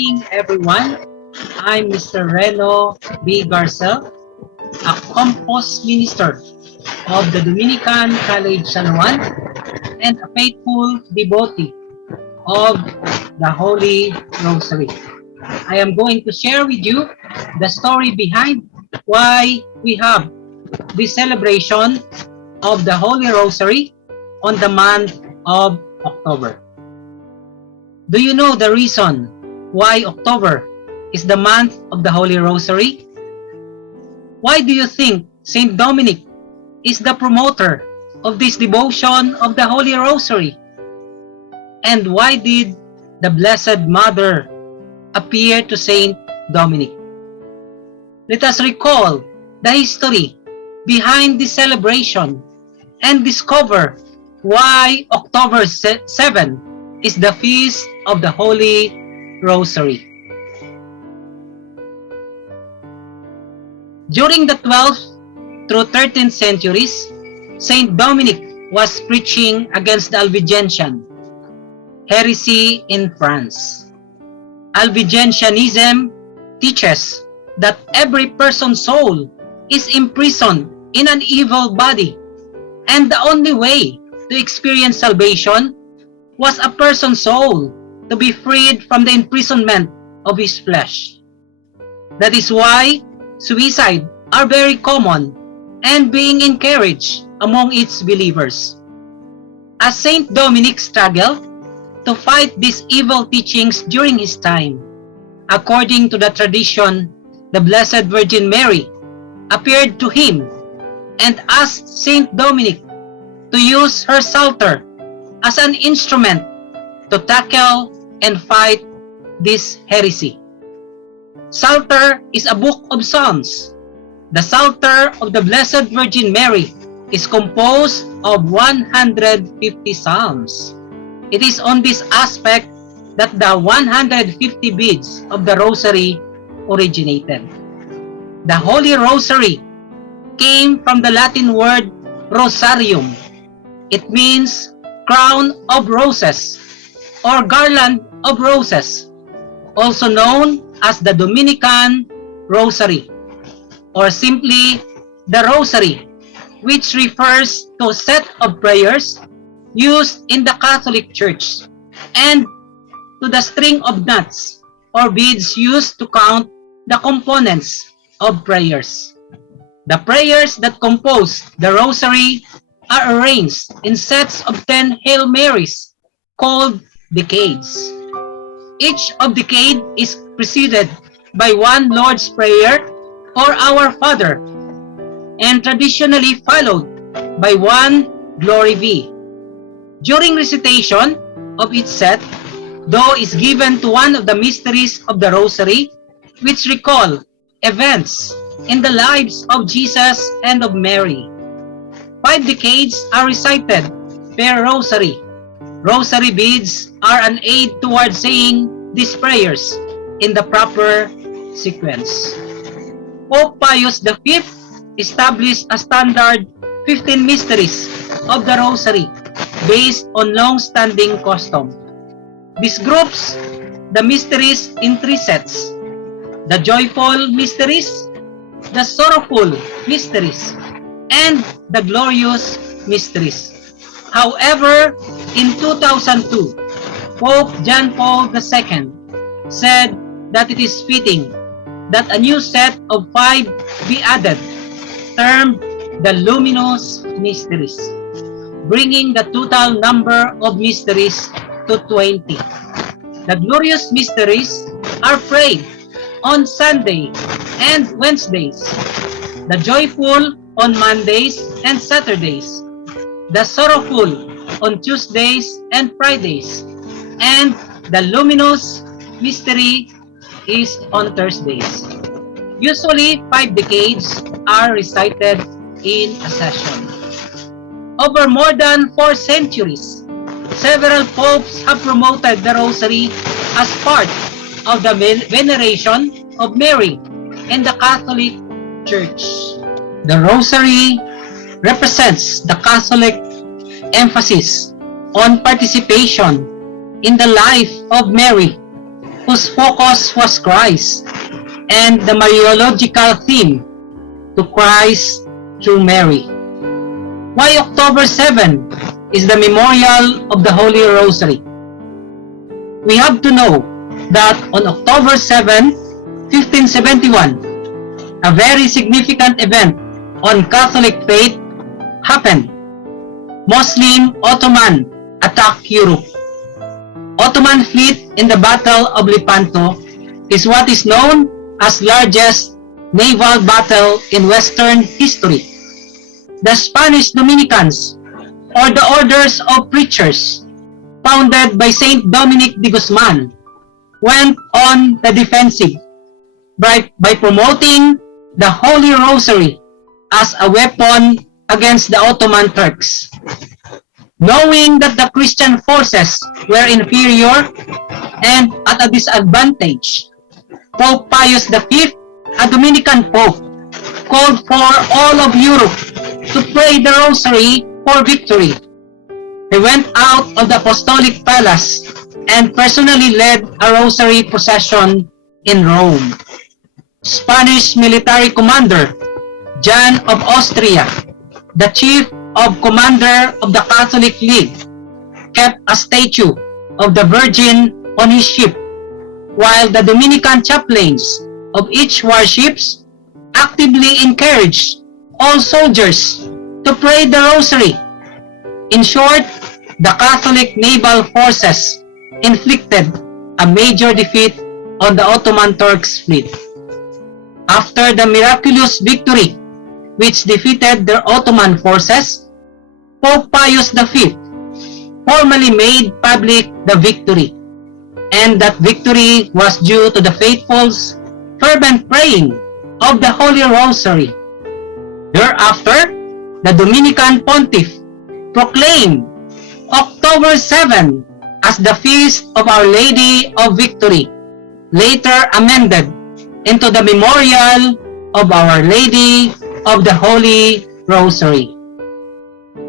morning, everyone. I'm Mr. Reno B. Garcel, a campus minister of the Dominican College San Juan and a faithful devotee of the Holy Rosary. I am going to share with you the story behind why we have this celebration of the Holy Rosary on the month of October. Do you know the reason why October is the month of the Holy Rosary? Why do you think Saint Dominic is the promoter of this devotion of the Holy Rosary? And why did the Blessed Mother appear to Saint Dominic? Let us recall the history behind this celebration and discover why October 7 is the feast of the Holy Rosary. During the 12th through 13th centuries, Saint Dominic was preaching against the Albigensian heresy in France. Albigensianism teaches that every person's soul is imprisoned in an evil body, and the only way to experience salvation was a person's soul to be freed from the imprisonment of his flesh. That is why suicide are very common and being encouraged among its believers. As Saint Dominic struggled to fight these evil teachings during his time, according to the tradition, the Blessed Virgin Mary appeared to him and asked Saint Dominic to use her psalter as an instrument to tackle and fight this heresy. Psalter is a book of Psalms. The Psalter of the Blessed Virgin Mary is composed of 150 Psalms. It is on this aspect that the 150 beads of the Rosary originated. The Holy Rosary came from the Latin word Rosarium. It means crown of roses or garland of roses, also known as the Dominican Rosary, or simply the Rosary, which refers to a set of prayers used in the Catholic Church, and to the string of knots or beads used to count the components of prayers. The prayers that compose the Rosary are arranged in sets of 10 Hail Marys called decades. Each of decade is preceded by one Lord's Prayer or Our Father, and traditionally followed by one Glory Be. During recitation of each set, though is given to one of the mysteries of the Rosary, which recall events in the lives of Jesus and of Mary. 5 decades are recited per Rosary. Rosary beads are an aid towards saying these prayers in the proper sequence. Pope Pius V established a standard 15 mysteries of the Rosary based on long-standing custom. This groups the mysteries in 3 sets: the joyful mysteries, the sorrowful mysteries, and the glorious mysteries. However, in 2002, Pope John Paul II said that it is fitting that a new set of 5 be added, termed the luminous mysteries, bringing the total number of mysteries to 20. The glorious mysteries are prayed on Sunday and Wednesdays, the joyful on Mondays and Saturdays, the sorrowful on Tuesdays and Fridays, and the luminous mystery is on Thursdays. Usually, 5 decades are recited in a session. Over more than 4 centuries, several popes have promoted the Rosary as part of the veneration of Mary in the Catholic Church. The Rosary represents the Catholic emphasis on participation in the life of Mary, whose focus was Christ, and the Mariological theme, to Christ through Mary. Why October 7 is the memorial of the Holy Rosary? We have to know that on October 7, 1571, a very significant event on Catholic faith happened. Muslim Ottoman attacked Europe. Ottoman fleet in the Battle of Lepanto is what is known as largest naval battle in Western history. The Spanish Dominicans, or the Orders of Preachers, founded by Saint Dominic de Guzman, went on the defensive by promoting the Holy Rosary as a weapon against the Ottoman Turks. Knowing that the Christian forces were inferior and at a disadvantage, Pope Pius V, a Dominican Pope, called for all of Europe to pray the Rosary for victory. He went out of the Apostolic Palace and personally led a Rosary procession in Rome. Spanish military commander John of Austria, the chief of commander of the Catholic League, kept a statue of the Virgin on his ship, while the Dominican chaplains of each warships actively encouraged all soldiers to pray the Rosary. In short, the Catholic naval forces inflicted a major defeat on the Ottoman Turks fleet. After the miraculous victory, which defeated their Ottoman forces, Pope Pius V formally made public the victory, and that victory was due to the faithful's fervent praying of the Holy Rosary. Thereafter, the Dominican Pontiff proclaimed October 7 as the Feast of Our Lady of Victory, later amended into the Memorial of Our Lady of the Holy Rosary.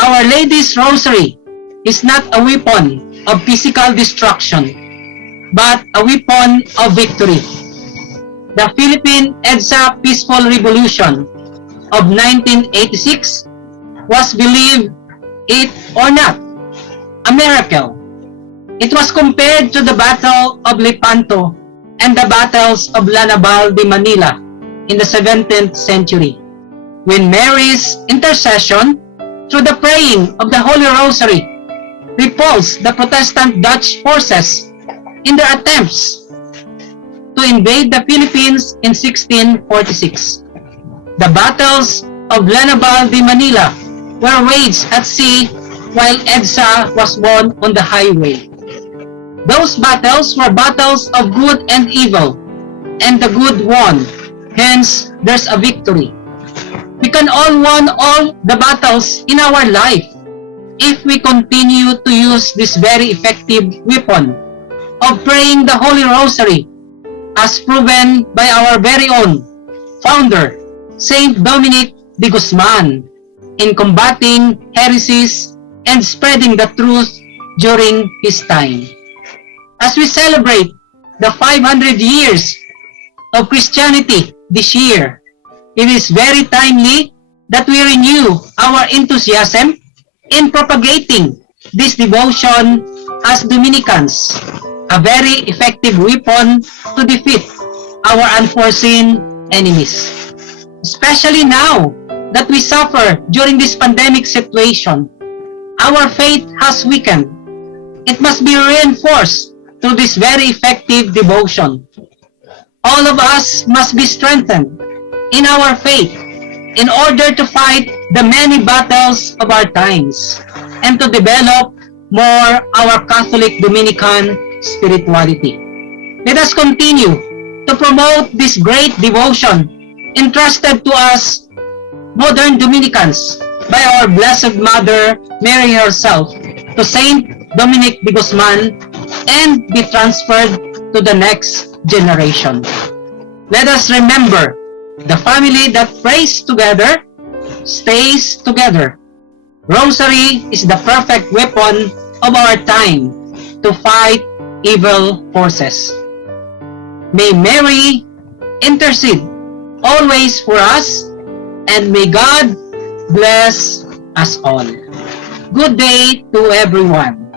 Our Lady's Rosary is not a weapon of physical destruction, but a weapon of victory. The Philippine EDSA Peaceful Revolution of 1986 was, believe it or not, a miracle. It was compared to the Battle of Lepanto and the battles of Lanabal de Manila in the 17th century, when Mary's intercession through the praying of the Holy Rosary repulsed the Protestant Dutch forces in their attempts to invade the Philippines in 1646. The battles of Lanabal de Manila were waged at sea while EDSA was won on the highway. Those battles were battles of good and evil, and the good won. Hence, there's a victory. We can all win all the battles in our life if we continue to use this very effective weapon of praying the Holy Rosary, as proven by our very own founder, Saint Dominic de Guzman, in combating heresies and spreading the truth during his time. As we celebrate the 500 years of Christianity this year, it is very timely that we renew our enthusiasm in propagating this devotion as Dominicans, a very effective weapon to defeat our unforeseen enemies. Especially now that we suffer during this pandemic situation, our faith has weakened. It must be reinforced through this very effective devotion. All of us must be strengthened in our faith in order to fight the many battles of our times and to develop more our Catholic Dominican spirituality. Let us continue to promote this great devotion entrusted to us modern Dominicans by our Blessed Mother Mary herself to Saint Dominic de Guzman and be transferred to the next generation. Let us remember, the family that prays together stays together. Rosary is the perfect weapon of our time to fight evil forces. May Mary intercede always for us, and may God bless us all. Good day to everyone.